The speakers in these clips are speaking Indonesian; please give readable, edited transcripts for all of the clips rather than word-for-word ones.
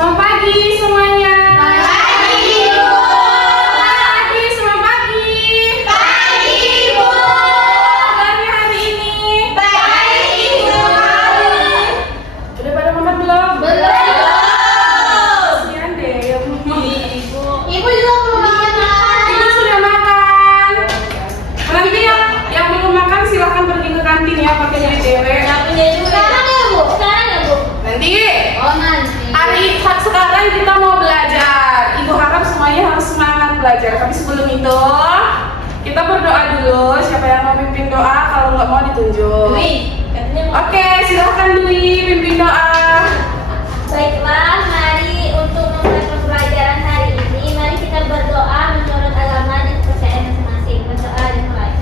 Selamat pagi semuanya. Pagi, Ibu. Selamat pagi, selamat pagi. Pagi, Ibu. Kabarnya hari ini? Baik, Ibu. Udah pada makan belum? Belum. Kasihan deh yang belum. Ibu juga belum makan. Ibu sudah makan. Nanti yang belum makan silahkan pergi ke kantin ya pakai duit dewe. Nggak punya duit. Sekarang ya, Bu? Sekarang ya, Bu? Nanti. Oh, nanti. Sekarang kita mau belajar. Ibu harap semuanya harus semangat belajar. Tapi sebelum itu kita berdoa dulu. Siapa yang mau pimpin doa? Kalau nggak mau ditunjuk. Dwi, katanya mau. Oke, silahkan Dwi pimpin doa. Baiklah, mari untuk memulai pembelajaran hari ini, mari kita berdoa menurut agama dan kepercayaan masing-masing. Berdoa dimulai.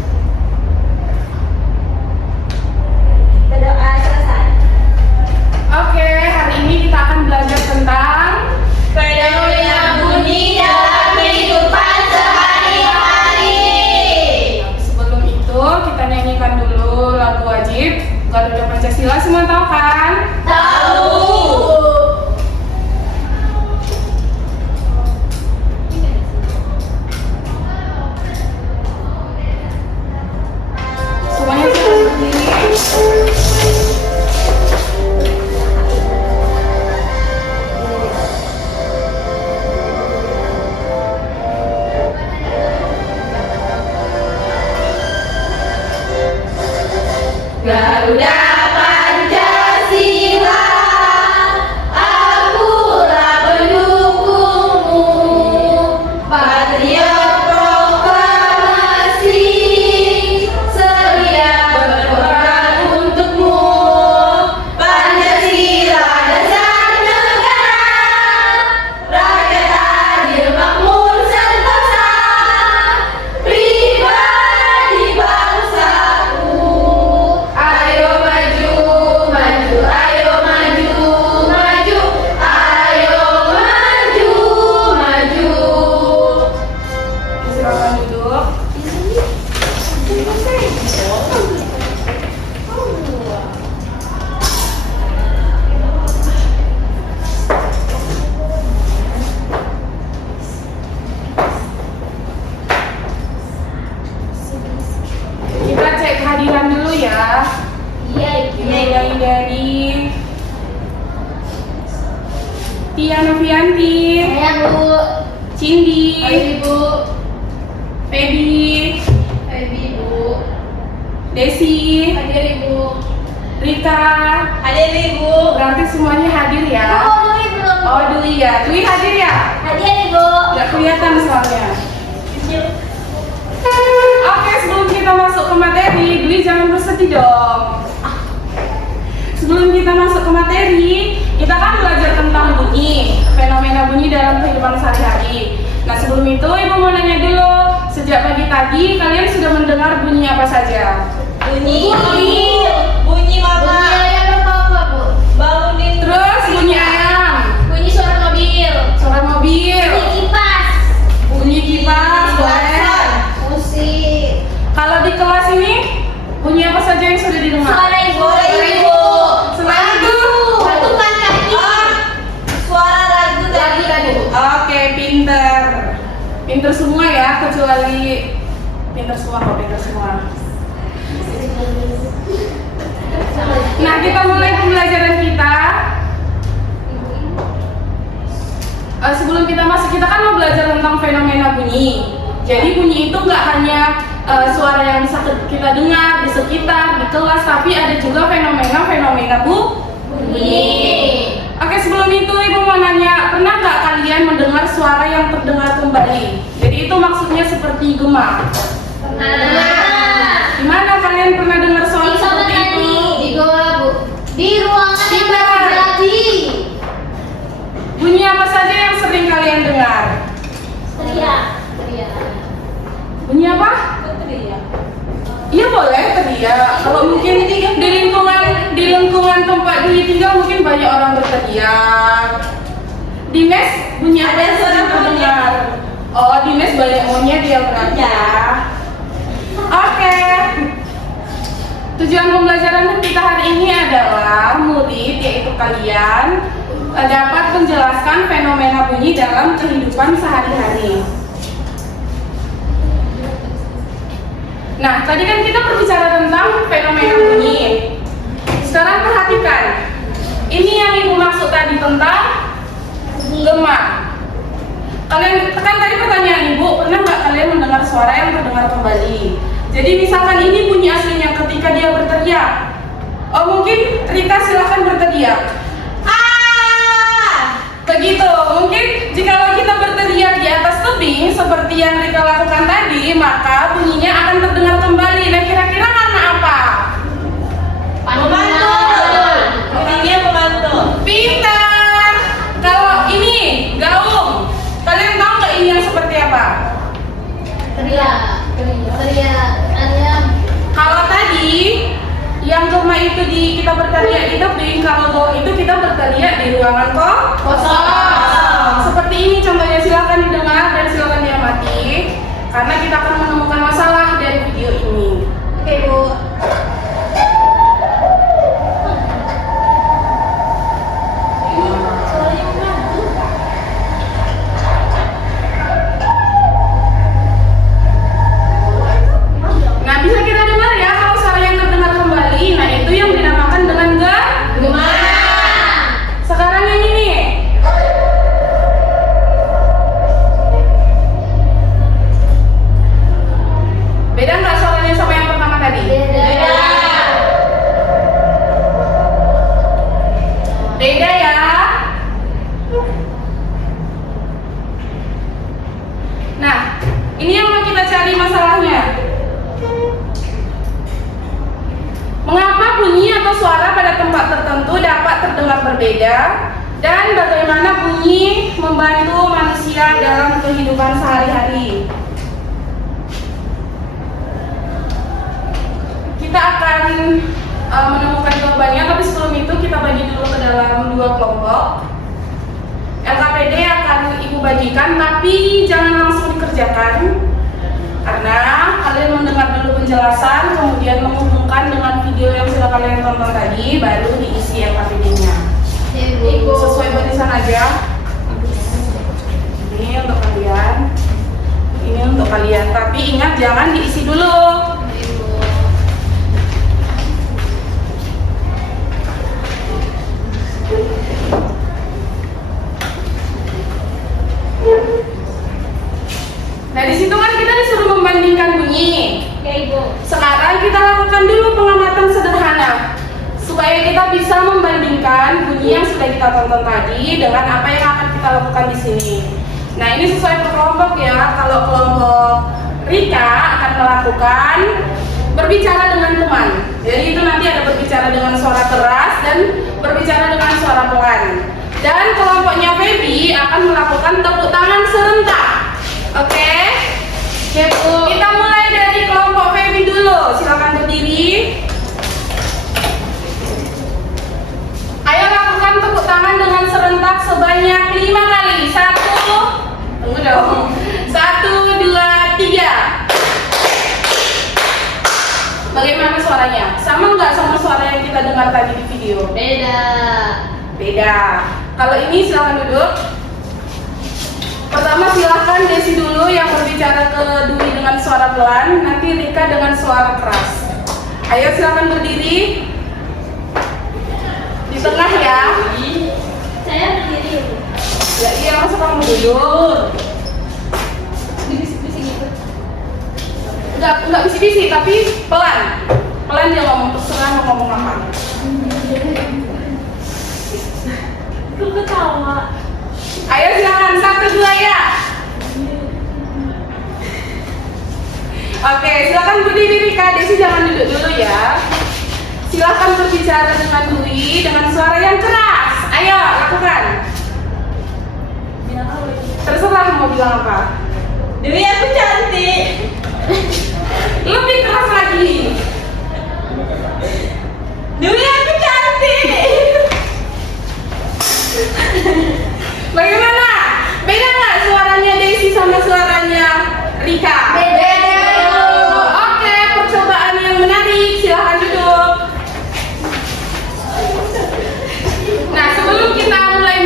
Berdoa selesai. Oke, hari ini kita akan belajar tentang Fenomena bunyi dalam kehidupan sehari-hari. Sebelum itu kita nyanyikan dulu lagu wajib Garuda Pancasila. Semua tahu kan? Tahu. Semuanya sudah berdiri. Garuda Pancasila, akulah pendukungmu. Patriot proklamasi, sedia berkorban untukmu. Pancasila dasar negara, rakyat adil makmur sentosa, pribadi bangsaku. Ayo maju, maju, ayo maju, maju, ayo maju, maju. Silakan duduk. Kita cek kehadiran dulu ya. Iya, Mulai dari Tia Novianti, Saya Bu. Cindy, Bu. Feby, Bu. Desi, Hadir Ibu. Rika. Hadir Ibu. Berarti semuanya hadir ya. Dwi belum. Oh, Dwi ya. Dwi hadir ya? Hadir Ibu. Nggak kelihatan soalnya. Oke, sebelum kita masuk ke materi, Dwi jangan bersedih dong. Sebelum kita masuk ke materi, kita kan belajar tentang bunyi, fenomena bunyi dalam kehidupan sehari-hari. Nah, sebelum itu Ibu mau nanya dulu, sejak pagi tadi kalian sudah mendengar bunyi apa saja? Bunyi Mama. Bunyi ayam apa, Bu? Bangunin. Terus bunyi ayam, Bunyi suara mobil. suara mobil, Bunyi kipas. bunyi kipas, boleh. Musik. Kalau di kelas ini, bunyi apa saja yang sudah didengar? Suara Ibu. Selain itu, Batukan kaki. Suara lagu tadi. oke, pinter. Pinter semua ya, kecuali pinter semua kok, pinter semua. Nah, kita mulai pembelajaran kita. Sebelum kita masuk, kita kan mau belajar tentang fenomena bunyi. Jadi bunyi itu nggak hanya suara yang bisa kita dengar di sekitar, di kelas, tapi ada juga fenomena bunyi. Oke, sebelum itu Ibu mau nanya, pernah nggak kalian mendengar suara yang terdengar kembali? Jadi itu maksudnya seperti gema. Di mana kalian pernah dengar suara seperti itu? Di goa, Bu. Di ruangan yang Pintar. baru jadi. Bunyi apa saja yang sering kalian dengar? Teriak. Bunyi apa? Iya boleh teriak. Kalau mungkin di lingkungan tempat Dwi tinggal mungkin banyak orang berteriak. Di mes bunyi apa yang sering terdengar? Oh, di mes banyak monyet ya berarti ya. Oke. Tujuan pembelajaran kita hari ini adalah murid, yaitu kalian, dapat menjelaskan fenomena bunyi dalam kehidupan sehari-hari. Nah, tadi kan kita berbicara tentang fenomena bunyi. Sekarang perhatikan, ini yang ibu maksud tadi tentang gema. Kalian kan tadi pertanyaan ibu, pernah nggak kalian mendengar suara yang terdengar kembali? Jadi misalkan ini bunyi aslinya ketika dia berteriak. Oh mungkin Rika silahkan berteriak. Begitu. Mungkin jika kita berteriak di atas tebing seperti yang Rika lakukan tadi, maka bunyinya akan terdengar kembali. Nah kira-kira karena apa? Pembantu. Bunyinya pembantu. Pintar. Kalau ini gaung, kalian tahu nggak ini yang seperti apa? Teriak. Ayam. Kalau tadi yang gema itu kita berteriak di tebing, kalau gaung itu kita berteriak di ruangan kosong. Seperti ini contohnya, silakan didengar dan silakan diamati karena kita akan menemukan masalah dari video ini. Oke, Bu. Nah, bisa kita dengar ya kalau suara yang terdengar kembali. Nah, itu yang dinamakan dengan gema. Sekarang yang ini. Beda nggak suaranya sama yang pertama tadi? Beda. Beda ya. Nah, ini yang mau kita cari masalahnya. Mengapa bunyi atau suara pada tempat tertentu dapat terdengar berbeda dan bagaimana bunyi membantu manusia dalam kehidupan sehari-hari? Kita akan menemukan jawabannya, tapi sebelum itu kita bagi dulu ke dalam dua kelompok. LKPD akan ibu bagikan, tapi jangan langsung dikerjakan karena kalian mendengar dulu penjelasan, kemudian menghubungkan dengan video yang sudah kalian tonton tadi, baru diisi LKPD-nya. Sesuai barisan aja. Ini untuk kalian, ini untuk kalian. Tapi ingat jangan diisi dulu. Nah di situ kan kita disuruh membandingkan bunyi. Oke, Ibu. Sekarang kita lakukan dulu pengamatan sederhana supaya kita bisa membandingkan bunyi yang sudah kita tonton tadi dengan apa yang akan kita lakukan di sini. Nah ini sesuai per kelompok ya. Kalau kelompok Rika akan melakukan berbicara dengan teman. Jadi itu nanti ada berbicara dengan suara keras dan berbicara dengan suara pelan. Dan kelompoknya Feby akan melakukan tepuk tangan serentak. Oke? Oke, Bu. Kita mulai dari kelompok Feby dulu. Silakan berdiri. Ayo lakukan tepuk tangan dengan serentak sebanyak 5 kali. 1, tunggu dong. 1, 2, 3. Bagaimana suaranya? Sama nggak sama suara yang kita dengar tadi di video? Beda. Beda. Kalau ini silakan duduk. Pertama silahkan Desi dulu yang berbicara ke Dwi dengan suara pelan, nanti Rika dengan suara keras. Ayo silakan berdiri. Di tengah ya. Saya berdiri, Bu. Ya iya, masa kamu duduk? Bisik-bisik gitu. Enggak bisik-bisik, tapi pelan. Pelan dia ngomong, terserah mau ngomong apa. Aku ketawa. Ayo silakan 1, 2 ya. Oke, silakan berdiri Rika. Desi jangan duduk dulu ya. Silakan berbicara dengan Dwi dengan suara yang keras. Ayo lakukan. Bilang apa? Terserah mau bilang apa. Dewi aku cantik. Lebih keras lagi. Dewi aku cantik. Bagaimana? Beda nggak suaranya Desi sama suaranya Rika? Beda. Oke, percobaan yang menarik. Silahkan duduk. Nah, sebelum kita mulai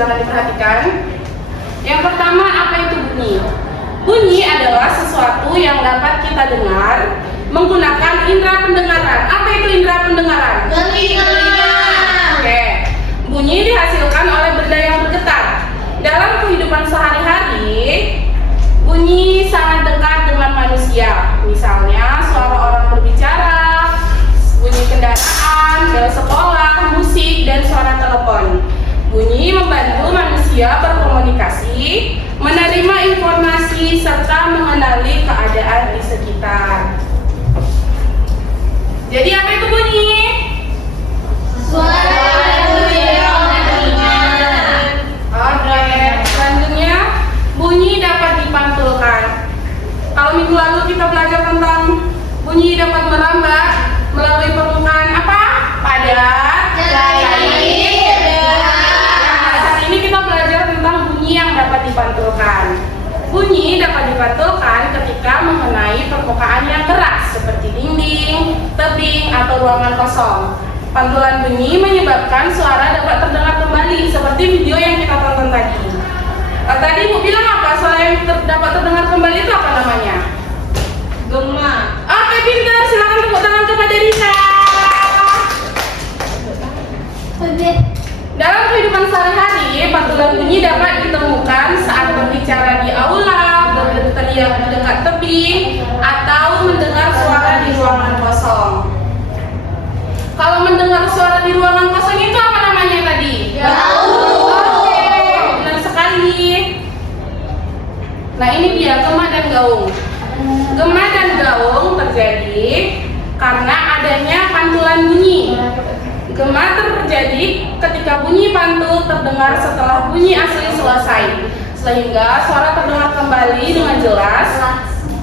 silakan diperhatikan. Yang pertama, apa itu bunyi? Bunyi adalah sesuatu yang dapat kita dengar menggunakan indera pendengaran. Apa itu indera pendengaran? Telinga. Oke. Bunyi dihasilkan oleh benda yang bergetar. Dalam kehidupan sehari-hari, bunyi sangat dekat dengan manusia. Misalnya suara orang berbicara, bunyi kendaraan, bel sekolah, musik, dan suara telepon. Bunyi membantu manusia berkomunikasi, menerima informasi, serta mengenali keadaan di sekitar. Jadi apa itu bunyi? Suara Oke, selanjutnya bunyi dapat dipantulkan. Kalau minggu lalu kita belajar tentang bunyi dapat merambat melalui permukaan apa? Padat, cair, hari ini kita belajar tentang bunyi yang dapat dipantulkan. Bunyi dapat dipantulkan ketika mengenai permukaan yang keras seperti dinding, tebing, atau ruangan kosong. Pantulan bunyi menyebabkan suara dapat terdengar kembali seperti video yang kita tonton tadi. Tadi Ibu bilang apa? Suara yang dapat terdengar kembali itu apa namanya? Gema. Oke, pintar. Silakan tepuk tangan kepada Risa. Dalam kehidupan sehari-hari, pantulan bunyi dapat ditemukan saat berbicara di aula, berteriak di dekat tebing, atau mendengar suara di ruangan kosong. Kalau mendengar suara di ruangan kosong itu apa namanya tadi? Gaung. Oke, benar sekali. Nah, ini dia gema dan gaung. Gema dan gaung terjadi karena adanya pantulan bunyi. Gema terjadi ketika bunyi pantul terdengar setelah bunyi asli selesai, sehingga suara terdengar kembali dengan jelas.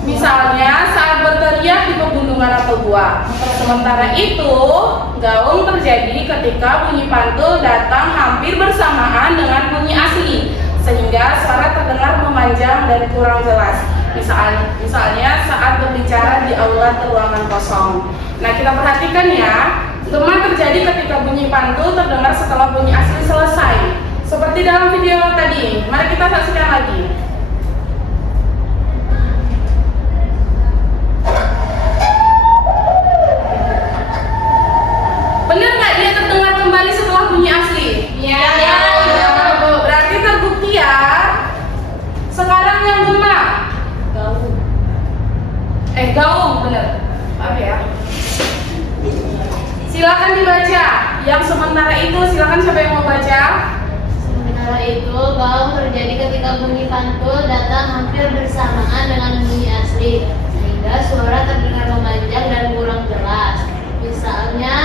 Misalnya saat berteriak di pegunungan atau gua. Sementara itu, gaung terjadi ketika bunyi pantul datang hampir bersamaan dengan bunyi asli, sehingga suara terdengar memanjang dan kurang jelas. Misalnya saat berbicara di aula atau ruangan kosong. Nah, kita perhatikan ya, gema terjadi ketika bunyi pantul terdengar setelah bunyi asli selesai. Seperti dalam video tadi. Mari kita saksikan lagi. Benar nggak dia terdengar kembali setelah bunyi asli? Iya. Berarti terbukti ya. Sekarang yang gema. Gaung, benar. Maaf ya. Silakan dibaca. Yang sementara itu silakan siapa yang mau baca? Sementara itu, gaung terjadi ketika bunyi pantul datang hampir bersamaan dengan bunyi asli, sehingga suara terdengar memanjang dan kurang jelas. Misalnya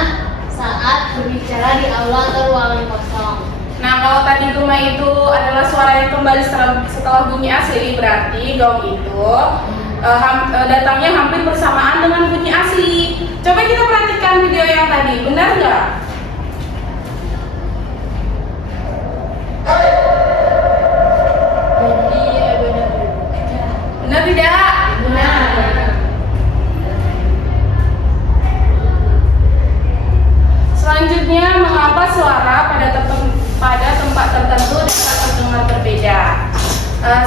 saat berbicara di aula atau ruangan kosong. Nah, kalau tadi gema itu adalah suara yang kembali setelah bunyi asli, berarti gaung itu datangnya hampir bersamaan dengan bunyi asli. Coba kita perhatikan video yang tadi, benar nggak? Benar tidak? Benar. Selanjutnya, mengapa suara pada tempat tertentu dapat terdengar berbeda?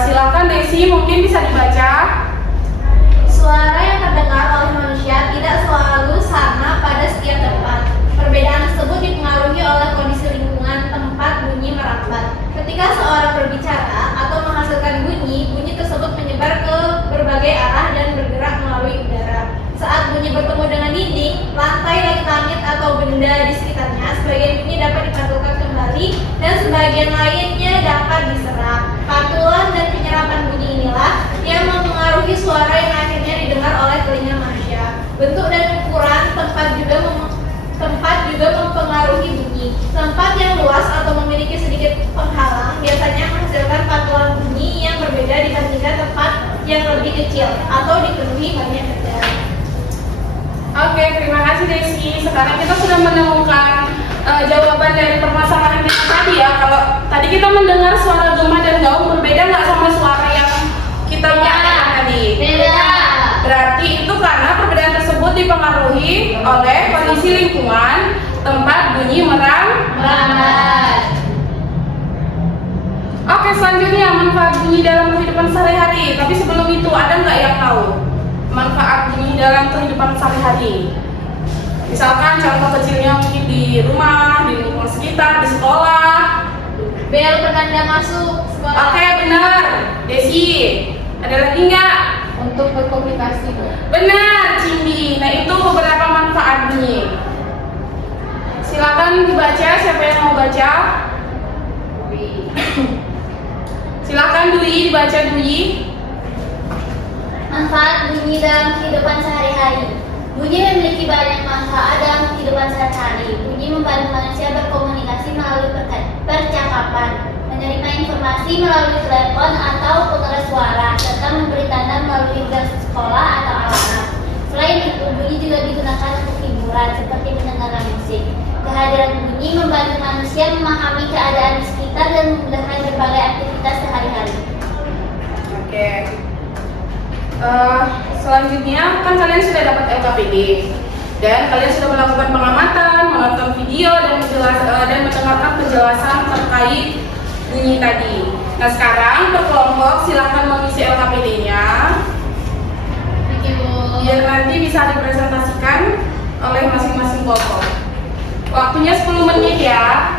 Silakan Desi, mungkin bisa dibaca. Suara yang terdengar oleh manusia tidak selalu sama pada setiap tempat. Perbedaan tersebut dipengaruhi oleh kondisi lingkungan tempat bunyi merambat. Ketika seorang berbicara atau menghasilkan bunyi, bunyi tersebut menyebar ke berbagai arah dan bergerak melalui udara. Saat bunyi bertemu dengan dinding, lantai, langit atau benda di sekitarnya, sebagian bunyi dapat dipantulkan kembali dan sebagian lainnya dapat diserap. Pantulan dan penyerapan bunyi inilah yang mempengaruhi suara yang akhirnya didengar oleh telinga manusia. Bentuk dan ukuran tempat juga mempengaruhi bunyi. Tempat yang luas atau memiliki sedikit penghalang biasanya menghasilkan pantulan bunyi yang berbeda dibandingkan tempat yang lebih kecil atau dipenuhi banyak benda. Oke, terima kasih Desi. Sekarang kita sudah menemukan jawaban dari permasalahan kita tadi ya. Kalau tadi kita mendengar suara gema dan gaung berbeda nggak sama suara yang kita nyalakan tadi? Beda. Berarti itu karena perbedaan tersebut dipengaruhi oleh kondisi lingkungan tempat bunyi merambat. Oke, selanjutnya manfaat bunyi dalam kehidupan sehari-hari. Tapi sebelum itu, ada nggak yang tahu manfaat bunyi dalam kehidupan sehari-hari? Misalkan contoh kecilnya mungkin di rumah, di lingkungan sekitar, di sekolah. Bel penanda masuk sekolah. Oke, benar. Desi, ada lagi nggak? Untuk berkomunikasi. Benar, Cindy. Nah, itu beberapa manfaat bunyi. Silakan dibaca, siapa yang mau baca? Silakan Dwi, dibaca Dwi. Manfaat bunyi dalam kehidupan sehari-hari. Bunyi memiliki banyak manfaat dalam kehidupan sehari-hari. Bunyi membantu manusia berkomunikasi melalui percakapan, menerima informasi melalui telepon atau pengeras suara, serta memberi tanda melalui bel sekolah atau alarm. Selain itu, bunyi juga digunakan untuk hiburan seperti mendengarkan musik. Kehadiran bunyi membantu manusia memahami keadaan di sekitar dan memudahkan berbagai aktivitas sehari-hari. Oke. Selanjutnya kan kalian sudah dapat LKPD dan kalian sudah melakukan pengamatan, menonton video dan mendengarkan penjelasan terkait bunyi tadi. Nah, sekarang per kelompok silahkan mengisi LKPD-nya biar nanti bisa dipresentasikan oleh masing-masing kelompok. Waktunya 10 menit ya.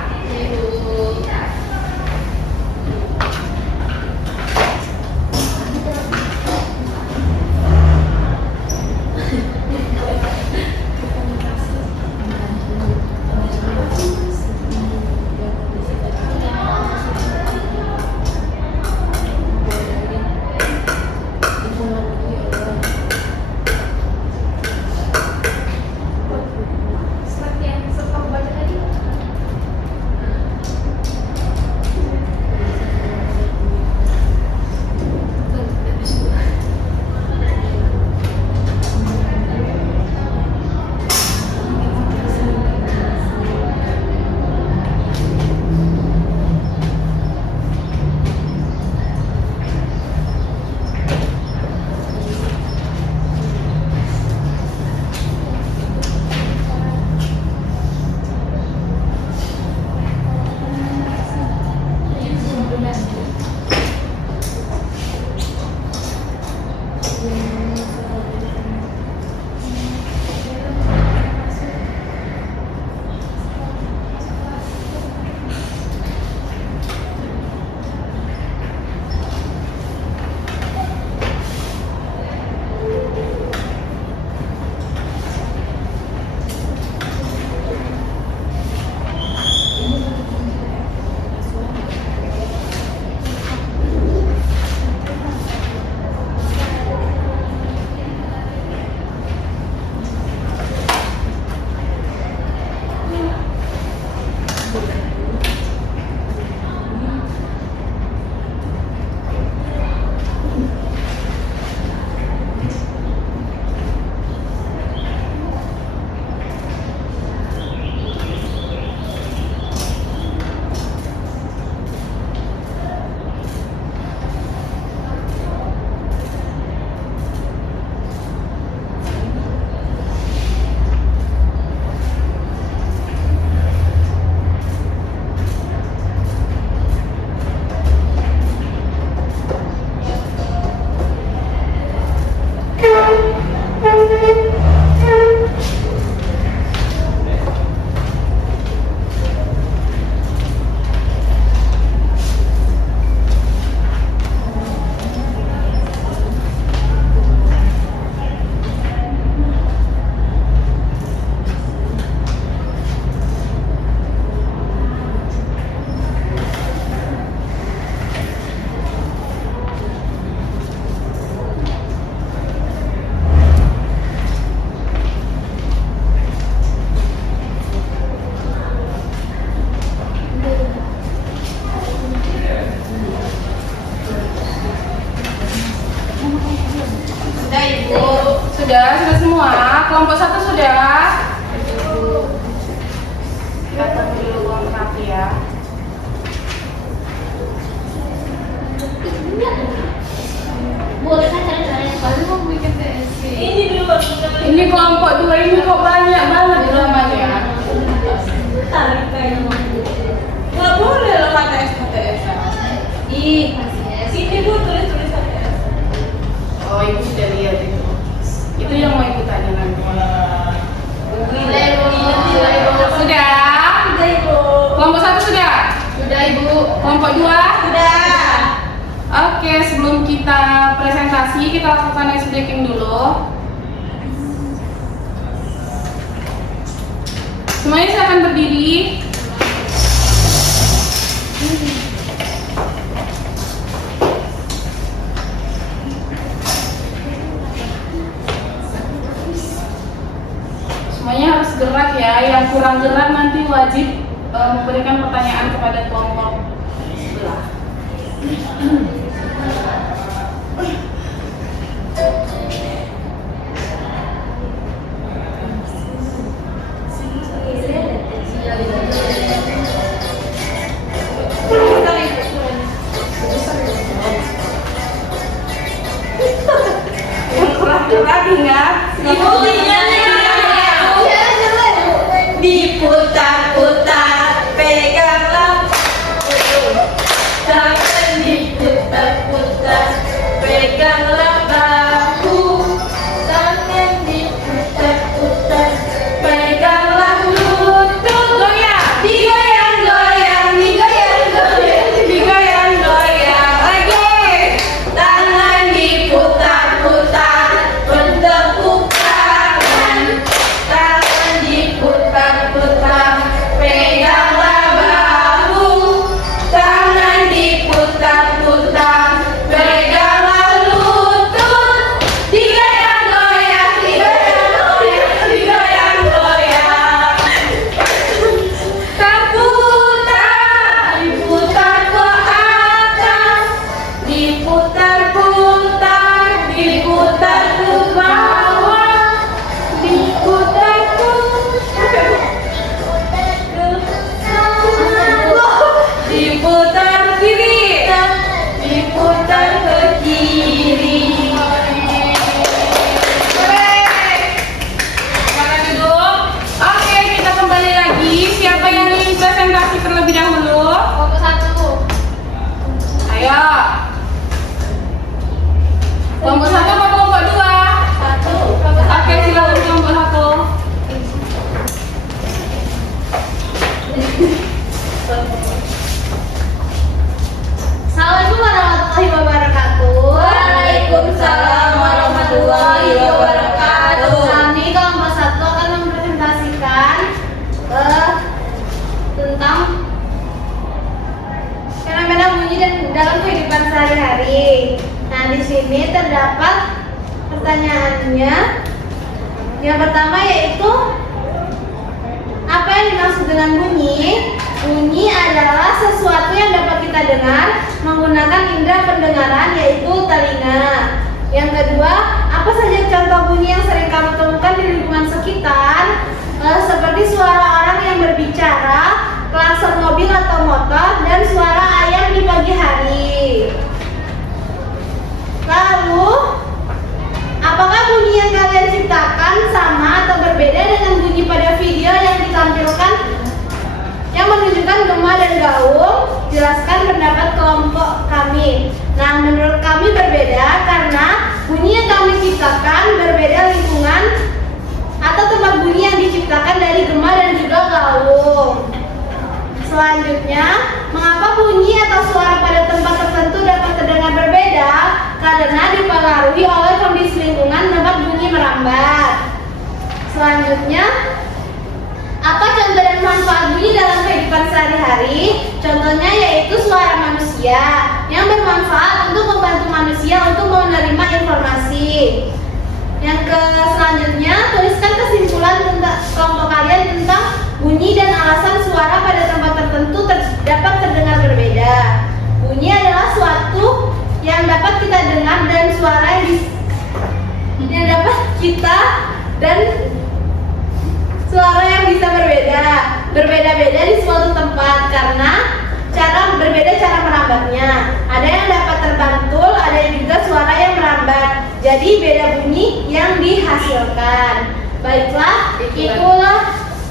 Sudah semua. Kelompok 1 sudah. Kita tunggu dulu kelompok 1 ya. Boleh kan cara-cara yang baru mau bikin TSC? Ini dulu. Ini kelompok 2 ini kok banyak banget namanya. Tarik kayaknya. Nggak boleh loh KTS. masih. Sini Bu, tulis sampai S. Oh, ibu sudah lihat itu. Itu yang mau ibu tanya nanti. Sudah Ibu. Sudah? Sudah Ibu. Kelompok 1 sudah? Sudah Ibu. Kelompok 2? Sudah. Oke, sebelum kita presentasi, kita lakukan ice breaking dulu. Semuanya silakan berdiri. Semuanya harus gerak ya. Yang kurang gerak nanti wajib memberikan pertanyaan kepada kelompok sebelah. Yang kurang gerak ingat. Ibu ingatnya diputar-putar, peganglah tangan diputar-putar, peganglah bahu, tangan diputar-putar, peganglah lutut, goyang, digoyang-goyang, digoyang-goyang, digoyang-goyang lagi, tangan diputar-putar, bertepuk tangan, tangan diputar-putar, peganglah bahu, tangan diputar-putar, peganglah lutut, digoyang-goyang, digoyang-goyang, digoyang-goyang, terputar, diputar ke atas, diputar-putar, diputar ke bawah, diputar-putar, diputar kiri, diputar ke kiri. Silakan duduk. Oke, kita kembali lagi. Siapa yang ingin presentasi terlebih dahulu? Kelompok 1. Ayo. Kelompok 1 atau kelompok 2? 1. Oke, silakan kelompok 1. Assalamualaikum warahmatullahi wabarakatuh. Waalaikumsalam warahmatullahi wabarakatuh. Kami kelompok 1 akan mempresentasikan tentang fenomena bunyi dan dalam kehidupan sehari-hari. Nah, di sini terdapat pertanyaannya. Yang pertama yaitu apa yang dimaksud dengan bunyi? Bunyi adalah sesuatu yang dapat kita dengar menggunakan indera pendengaran yaitu telinga. Yang kedua, apa saja contoh bunyi yang sering kamu temukan di lingkungan sekitar? Seperti suara orang yang berbicara, klakson mobil atau motor, dan suara ayam di pagi hari. Lalu, apakah bunyi yang kalian ciptakan sama atau berbeda dengan bunyi pada video yang ditampilkan yang menunjukkan gema dan gaung? Jelaskan pendapat kelompok kami. Nah, menurut kami berbeda karena bunyi yang kami ciptakan berbeda lingkungan atau tempat bunyi yang diciptakan dari gema dan juga gaung. Selanjutnya, mengapa bunyi atau suara pada tempat tertentu dapat terdengar berbeda? Karena dipengaruhi oleh kondisi lingkungan tempat bunyi merambat. Selanjutnya, apa contoh dan manfaat bunyi dalam kehidupan sehari-hari? Contohnya yaitu suara manusia yang bermanfaat untuk membantu manusia untuk menerima informasi. Selanjutnya, tuliskan kesimpulan tentang kelompok kalian tentang bunyi dan alasan suara pada tempat tertentu dapat terdengar berbeda. Bunyi adalah suatu yang dapat kita dengar dan suara yang dapat kita dan suara yang bisa berbeda-beda di suatu tempat karena berbeda cara merambatnya. Ada yang dapat terbantul, ada juga suara yang merambat. Jadi beda bunyi yang dihasilkan. Baiklah, itulah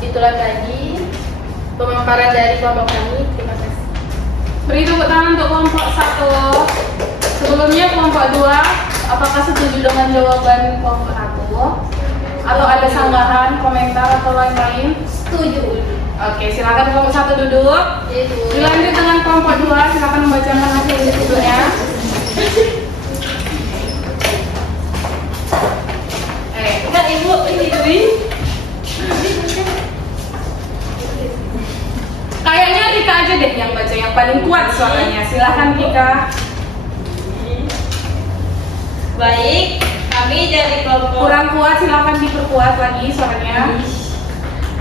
Itulah tadi pemaparan dari kelompok kami. Terima kasih. Beri tepuk tangan untuk kelompok 1. Sebelumnya kelompok 2, apakah setuju dengan jawaban kelompok 1? Atau ada sanggahan, komentar atau lain-lain? Setuju. Oke, silakan kelompok 1 duduk. Dilanjut dengan kelompok 2, silakan membacakan hasil diskusinya. Kan ibu ini Dwi. Kayaknya Rika aja deh yang baca, yang paling kuat suaranya. Silakan Rika. Baik, kami dari kelompok. Kurang kuat, silakan diperkuat lagi suaranya.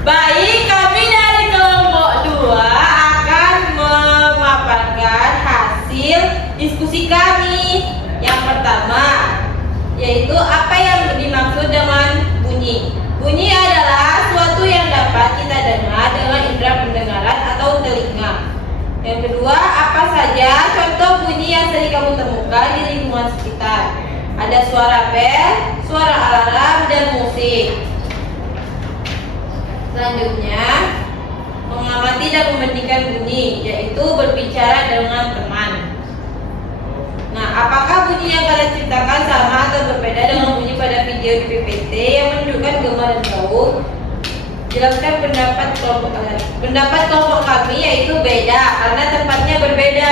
Baik, kami dari kelompok 2 akan memaparkan hasil diskusi kami. Yang pertama, yaitu apa yang dimaksud dengan bunyi. Bunyi adalah suatu yang dapat kita dengar dengan indera pendengaran atau telinga. Yang kedua, apa saja contoh bunyi yang sering kamu temukan di lingkungan sekitar? Ada suara bel, suara alarm, dan musik. Selanjutnya, mengamati dan membandingkan bunyi, yaitu berbicara dengan teman. Nah, apakah bunyi yang kalian ciptakan sama atau berbeda dengan bunyi pada video di PPT yang menunjukkan gema dan gaul? Jelaskan pendapat kelompok kalian. Pendapat kelompok kami yaitu beda karena tempatnya berbeda.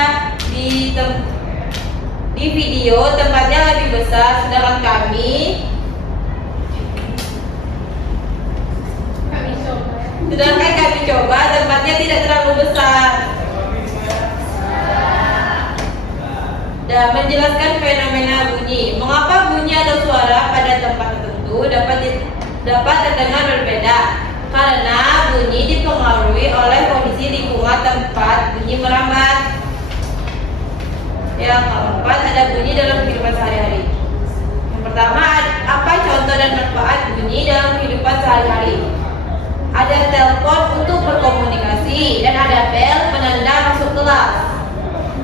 Di video tempatnya lebih besar, sedangkan kami coba tempatnya tidak terlalu besar. Dan menjelaskan fenomena bunyi. Mengapa bunyi atau suara pada tempat tertentu dapat terdengar berbeda? Karena bunyi dipengaruhi oleh kondisi lingkungan tempat bunyi merambat. Yang keempat, ada bunyi dalam kehidupan sehari-hari. Yang pertama, apa contoh dan manfaat bunyi dalam kehidupan sehari-hari? Ada telepon untuk berkomunikasi dan ada bel penanda masuk kelas.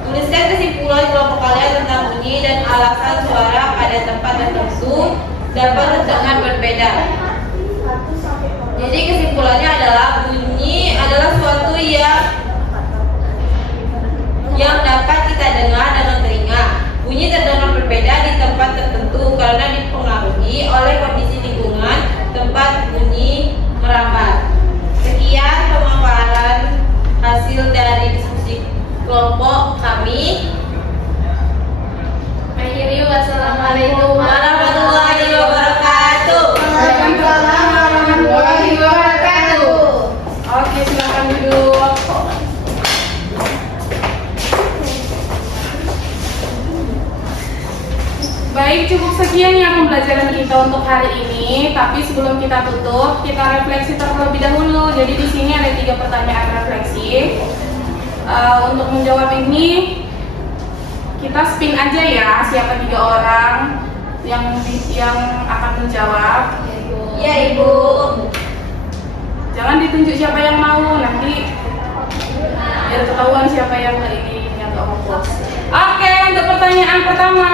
Tuliskan kesimpulan kelompok kalian tentang bunyi dan alasan suara pada tempat tertentu dapat terdengar berbeda. Jadi kesimpulannya adalah bunyi adalah suatu yang dapat kita dengar dengan telinga. Bunyi terdengar berbeda di tempat tertentu karena dipengaruhi oleh kondisi lingkungan tempat bunyi merambat. Sekian pemaparan hasil dari diskusi kelompok kami. Akhiri, wassalamualaikum Warahmatullahi wabarakatuh. Waalaikumsalam warahmatullahi wabarakatuh. Oke, silakan duduk. Baik, cukup sekian ya pembelajaran kita untuk hari ini. Tapi sebelum kita tutup, kita refleksi terlebih dahulu. Jadi di sini ada 3 pertanyaan refleksi. Untuk menjawab ini, kita spin aja ya siapa 3 orang yang akan menjawab. Ya, Ibu. Jangan ditunjuk siapa yang mau, nanti biar ketahuan siapa yang ini yang gak mau puas. Oke, untuk pertanyaan pertama.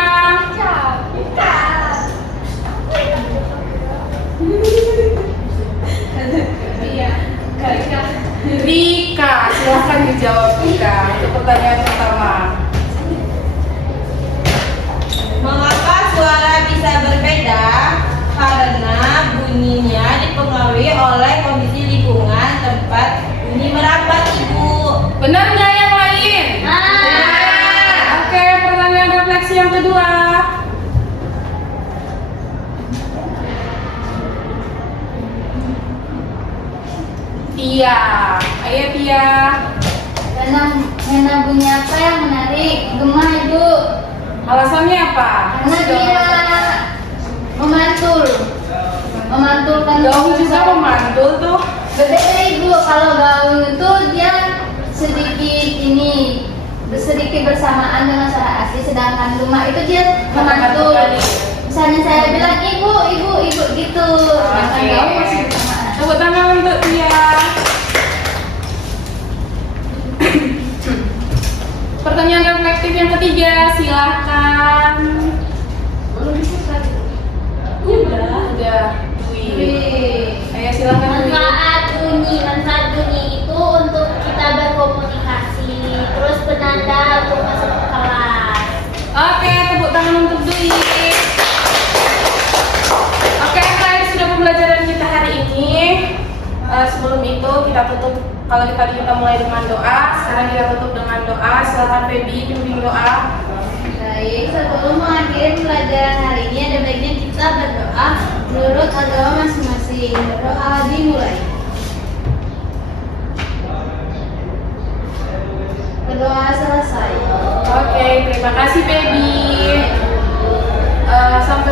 Rika, silahkan dijawab Rika untuk pertanyaan pertama. Mengapa suara bisa berbeda? Karena bunyinya dipengaruhi oleh kondisi lingkungan tempat bunyi merambat, Ibu. Benar nggak yang lain? Oke, pertanyaan refleksi yang kedua. Tia, ayo Tia. Karena bunyi apa yang menarik? Gema, Ibu. Alasannya apa? Karena dia memantulkan Gaul juga memantul tuh. berbeda, Ibu. Kalau gaul itu dia sedikit bersamaan dengan suara asli, sedangkan gema itu dia memantul. Misalnya saya bilang ibu gitu, sedangkan gaul masih bersamaan. Tepuk tangan untuk Tia. Pertanyaan reflektif yang ketiga, silahkan. Udah. Dwi. Ayo silahkan Dwi. Manfaat bunyi itu untuk kita berkomunikasi. Terus penanda sebelum itu kita tutup. Kalau kita mulai dengan doa, sekarang kita tutup dengan doa. Silakan Feby pimpin doa. Baik, sebelum mengakhiri pelajaran hari ini ada baiknya kita berdoa menurut agama masing-masing. Berdoa dimulai. Berdoa selesai. Oke, terima kasih Feby. Sampai